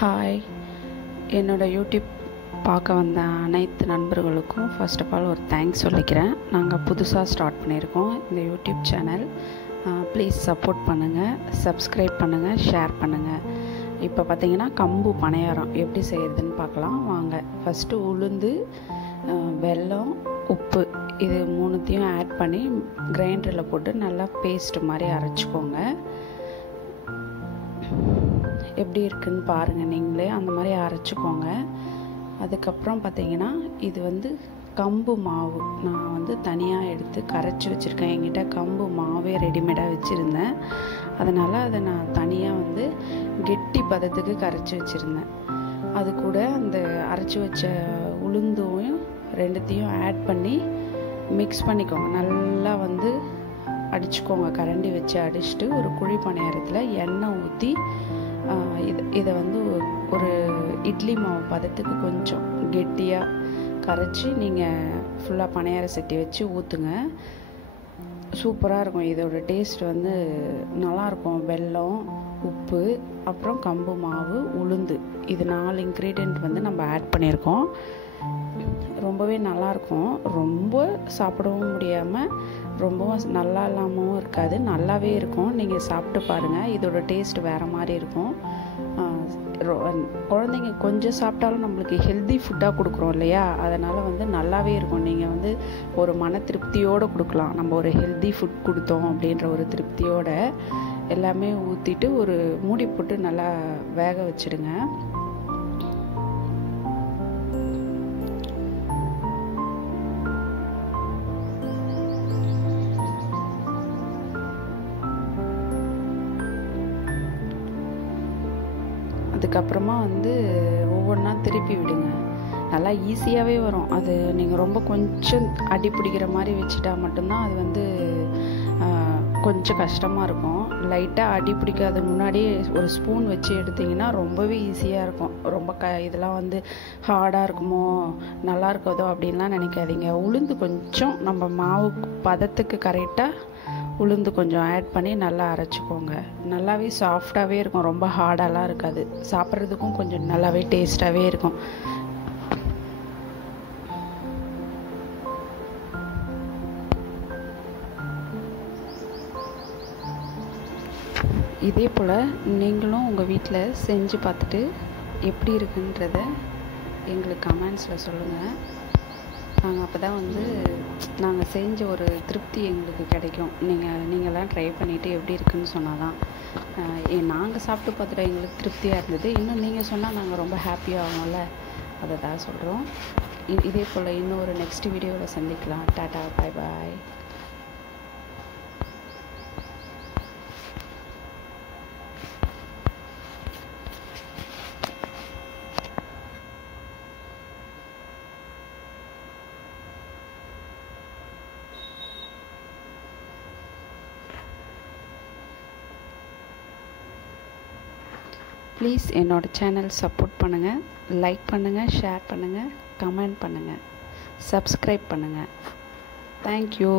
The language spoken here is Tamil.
ஹாய், என்னோடய யூடியூப் பார்க்க வந்த அனைத்து நண்பர்களுக்கும் ஃபர்ஸ்ட் ஆஃப் ஆல் ஒரு தேங்க்ஸ் சொல்லிக்கிறேன். நாங்கள் புதுசாக ஸ்டார்ட் பண்ணியிருக்கோம் இந்த யூடியூப் சேனல். ப்ளீஸ் சப்போர்ட் பண்ணுங்கள், சப்ஸ்கிரைப் பண்ணுங்கள், ஷேர் பண்ணுங்கள். இப்போ பார்த்திங்கன்னா கம்பு பணியாரம் எப்படி செய்கிறதுன்னு பார்க்கலாம் வாங்க. ஃபஸ்ட்டு உளுந்து, வெல்லம், உப்பு இது மூணுத்தையும் ஆட் பண்ணி கிரைண்டரில் போட்டு நல்லா பேஸ்ட் மாதிரி அரைச்சிக்கோங்க. எப்படி இருக்குன்னு பாருங்கள், நீங்களே அந்த மாதிரி அரைச்சிக்கோங்க. அதுக்கப்புறம் பார்த்திங்கன்னா இது வந்து கம்பு மாவு நான் தனியாக எடுத்து கரைச்சி வச்சுருக்கேன். என்கிட்ட கம்பு மாவே ரெடிமேடாக வச்சுருந்தேன், அதனால் அதை நான் தனியாக கெட்டி பதத்துக்கு கரைச்சி வச்சுருந்தேன். அது கூட அந்த அரைச்சி வச்ச உளுந்தையும் ரெண்டுத்தையும் ஆட் பண்ணி மிக்ஸ் பண்ணிக்கோங்க. நல்லா அடிச்சுக்கோங்க, கரண்டி வச்சு அடிச்சுட்டு ஒரு குழி பணியாரத்தில் எண்ணெய் ஊற்றி இதை ஒரு இட்லி மாவு பதத்துக்கு கொஞ்சம் கெட்டியாக கரைச்சி நீங்கள் ஃபுல்லாக பணியார சட்டி வச்சு ஊற்றுங்க. சூப்பராக இருக்கும். இதோட டேஸ்ட் நல்லாயிருக்கும். வெல்லம், உப்பு, அப்புறம் கம்பு மாவு, உளுந்து இது 4 இன்க்ரீடியண்ட் நம்ம ஆட் பண்ணியிருக்கோம். ரொம்பவே நல்லாயிருக்கும். ரொம்ப சாப்பிடவும் முடியாமல் ரொம்பவும் நல்லா இல்லாமவும் இருக்காது, நல்லாவே இருக்கும். நீங்கள் சாப்பிட்டு பாருங்கள், இதோட டேஸ்ட் வேறு மாதிரி இருக்கும். குழந்தைங்க கொஞ்சம் சாப்பிட்டாலும் நம்மளுக்கு ஹெல்தி ஃபுட்டாக கொடுக்குறோம் இல்லையா, அதனால் நல்லாவே இருக்கும். நீங்கள் ஒரு மன திருப்தியோடு கொடுக்கலாம். நம்ம ஒரு ஹெல்தி ஃபுட் கொடுத்தோம் அப்படின்ற ஒரு திருப்தியோடு எல்லாமே ஊற்றிட்டு ஒரு மூடி போட்டு நல்லா வேக வச்சுடுங்க. அதுக்கப்புறமா ஒவ்வொன்றா திருப்பி விடுங்க. நல்லா ஈஸியாகவே வரும். அது நீங்கள் ரொம்ப கொஞ்சம் அடி பிடிக்கிற மாதிரி வச்சுட்டா மட்டும்தான் அது கொஞ்சம் கஷ்டமாக இருக்கும். லைட்டாக அடி பிடிக்காத முன்னாடியே ஒரு ஸ்பூன் வச்சு எடுத்திங்கன்னா ரொம்பவே ஈஸியாக இருக்கும். ரொம்ப இதெல்லாம் ஹார்டாக இருக்குமோ, நல்லா இருக்காதோ அப்படின்லாம் நினைக்காதீங்க. உளுந்து கொஞ்சம் நம்ம மாவு பதத்துக்கு கரெக்டாக உளுந்து கொஞ்சம் ஆட் பண்ணி நல்லா அரைச்சிக்கோங்க. நல்லாவே சாஃப்டாகவே இருக்கும், ரொம்ப ஹார்டாலாம் இருக்காது. சாப்பிட்றதுக்கும் கொஞ்சம் நல்லாவே டேஸ்ட்டாகவே இருக்கும். இதே போல் நீங்களும் உங்கள் வீட்டில் செஞ்சு பார்த்துட்டு எப்படி இருக்குன்றத எங்களுக்கு கமெண்ட்ஸில் சொல்லுங்கள். நாங்கள் அப்போ தான் நாங்கள் செஞ்ச ஒரு திருப்தி எங்களுக்கு கிடைக்கும். நீங்கள்லாம் ட்ரை பண்ணிவிட்டு எப்படி இருக்குன்னு சொன்னால் தான் நாங்கள் சாப்பிட்டு பார்த்துட்டு எங்களுக்கு திருப்தியாக இருந்தது. இன்னும் நீங்கள் சொன்னால் நாங்கள் ரொம்ப ஹாப்பியாக ஆகும்ல, அதை தான் சொல்கிறோம். இதே போல் இன்னும் ஒரு நெக்ஸ்ட் வீடியோவில் சந்திக்கலாம். டாடா, பாய் பாய். ப்ளீஸ் என்னோடய சேனல் சப்போர்ட் பண்ணுங்கள், லைக் பண்ணுங்கள், ஷேர் பண்ணுங்கள், கமெண்ட் பண்ணுங்கள், சப்ஸ்கிரைப் பண்ணுங்கள். தேங்க்யூ.